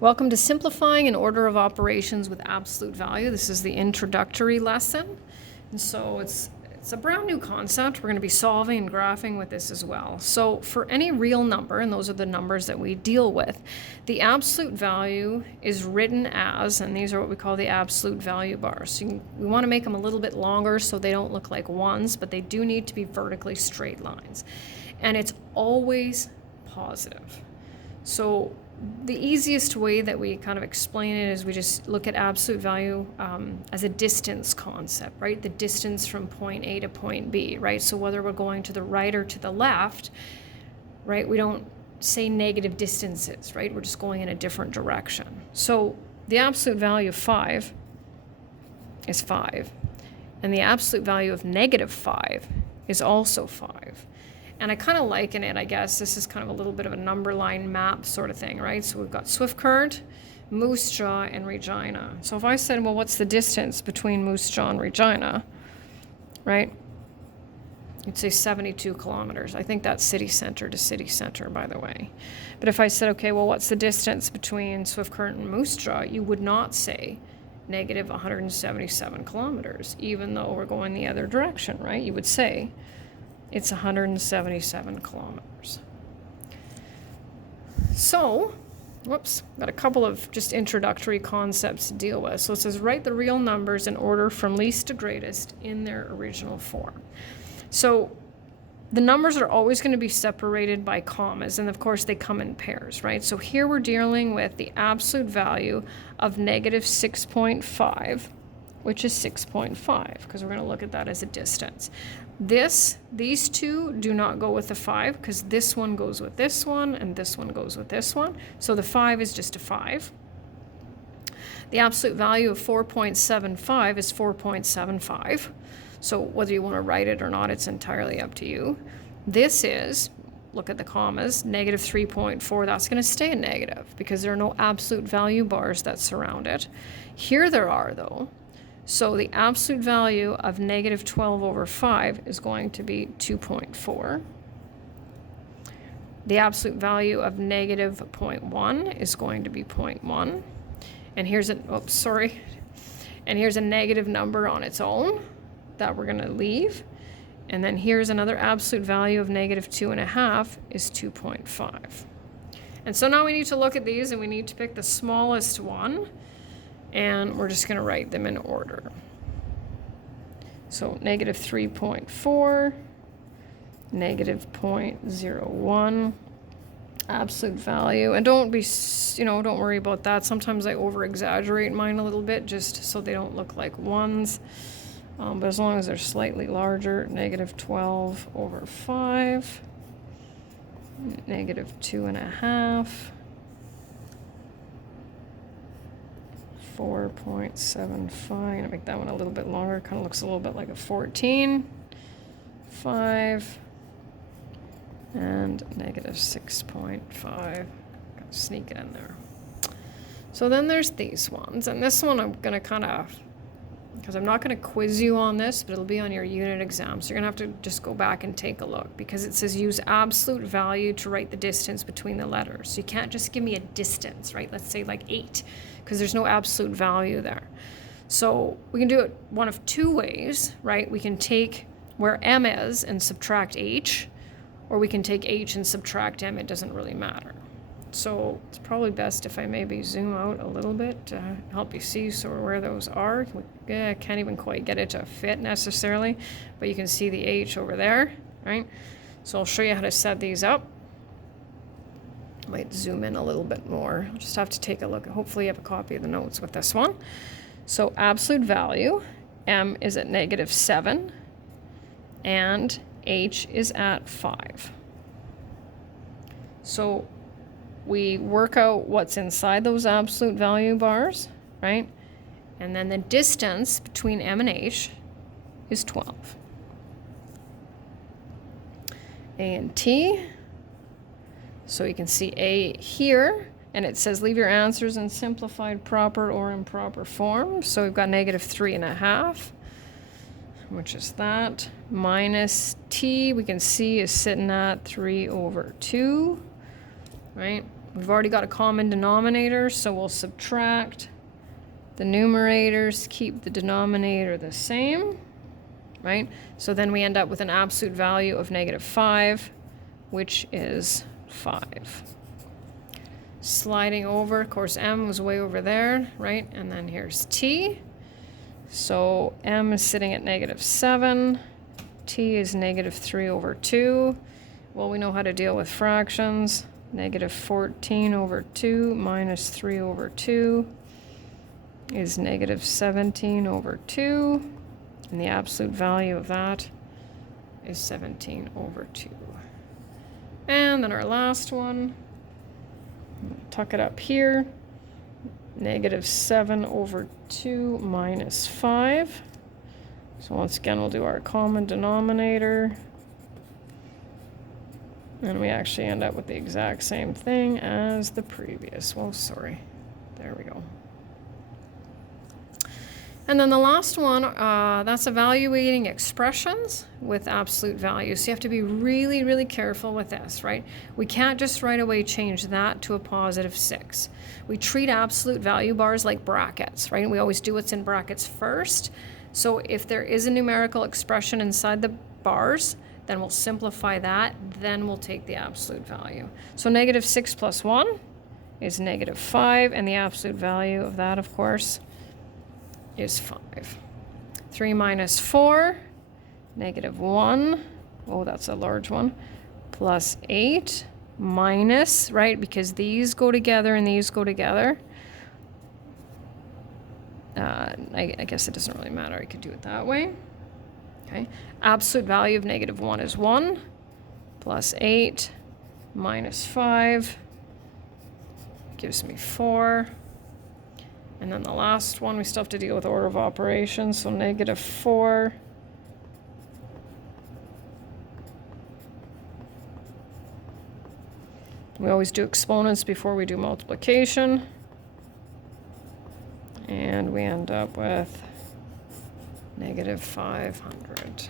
Welcome to Simplifying an Order of Operations with Absolute Value. This is the introductory lesson. And so it's a brand new concept. We're going to be solving and graphing with this as well. So for any real number, and those are the numbers that we deal with, the absolute value is written as, and these are what we call the absolute value bars. So we want to make them a little bit longer so they don't look like ones, but they do need to be vertically straight lines. And it's always positive. So the easiest way that we kind of explain it is we just look at absolute value as a distance concept, right? The distance from point A to point B, right? So whether we're going to the right or to the left, right? We don't say negative distances, right? We're just going in a different direction. So the absolute value of 5 is 5. And the absolute value of negative 5 is also 5. And I kind of liken it, I guess, this is kind of a little bit of a number line map sort of thing, right? So we've got Swift Current, Moose Jaw, and Regina. So if I said, well, what's the distance between Moose Jaw and Regina, right? You'd say 72 kilometers. I think that's city center to city center, by the way. But if I said, okay, well, what's the distance between Swift Current and Moose Jaw? You would not say negative 177 kilometers, even though we're going the other direction, right? You would say it's 177 kilometers. So, whoops, got a couple of just introductory concepts to deal with. So it says write the real numbers in order from least to greatest in their original form. So the numbers are always going to be separated by commas, and of course they come in pairs, right? So here we're dealing with the absolute value of negative 6.5, which is 6.5, because we're going to look at that as a distance. These two do not go with the 5, because this one goes with this one, and this one goes with this one. So the 5 is just a 5. The absolute value of 4.75 is 4.75. So whether you want to write it or not, it's entirely up to you. This is, look at the commas, negative 3.4. That's going to stay a negative, because there are no absolute value bars that surround it. Here there are, though. So the absolute value of negative 12 over 5 is going to be 2.4. The absolute value of negative 0.1 is going to be 0.1. And here's And here's a negative number on its own that we're going to leave. And then here's another absolute value of negative 2.5 is 2.5. And so now we need to look at these, and we need to pick the smallest one. And we're just going to write them in order. So negative 3.4, negative 0.01, absolute value. And don't worry about that. Sometimes I over-exaggerate mine a little bit just so they don't look like ones. But as long as they're slightly larger, negative 12 over 5, negative 2.5. 4.75. I'm going to make that one a little bit longer. Kind of looks a little bit like a 14. 5. And negative 6.5. Gotta sneak it in there. So then there's these ones. And this one I'm going to kind of, because I'm not going to quiz you on this, but it'll be on your unit exam. So you're going to have to just go back and take a look, because it says use absolute value to write the distance between the letters. So you can't just give me a distance, right? Let's say like 8, because there's no absolute value there. So we can do it one of two ways, right? We can take where M is and subtract H, or we can take H and subtract M. It doesn't really matter. So it's probably best if I maybe zoom out a little bit to help you see sort of where those are. I can't even quite get it to fit necessarily, but you can see the H over there, right? So I'll show you how to set these up. I might zoom in a little bit more. I'll just have to take a look. Hopefully you have a copy of the notes with this one. So absolute value, M is at negative 7, and H is at 5. So we work out what's inside those absolute value bars, right? And then the distance between M and H is 12. A and T. So you can see A here, and it says leave your answers in simplified proper or improper form. So we've got negative 3.5, which is that, minus T, we can see is sitting at 3 over 2, right? We've already got a common denominator, so we'll subtract the numerators, keep the denominator the same, right? So then we end up with an absolute value of -5, which is 5. Sliding over, of course, m was way over there, right? And then here's t. So m is sitting at -7. T is -3/2. Well, we know how to deal with fractions. -14/2 minus 3/2 is -17/2. And the absolute value of that is 17/2. And then our last one, tuck it up here, -7/2 minus 5. So once again, we'll do our common denominator. And we actually end up with the exact same thing as the previous. Well, sorry. There we go. And then the last one, that's evaluating expressions with absolute values. So you have to be really, really careful with this, right? We can't just right away change that to a +6. We treat absolute value bars like brackets, right? And we always do what's in brackets first. So if there is a numerical expression inside the bars, then we'll simplify that, then we'll take the absolute value. So -6 plus 1 is -5, and the absolute value of that, of course, is 5. 3 minus 4, -1, oh, that's a large one, plus 8, minus, right, because these go together and these go together. I guess it doesn't really matter, I could do it that way. Okay, absolute value of -1 is 1, plus 8, minus 5, gives me 4. And then the last one, we still have to deal with order of operations, so -4. We always do exponents before we do multiplication. And we end up with -500.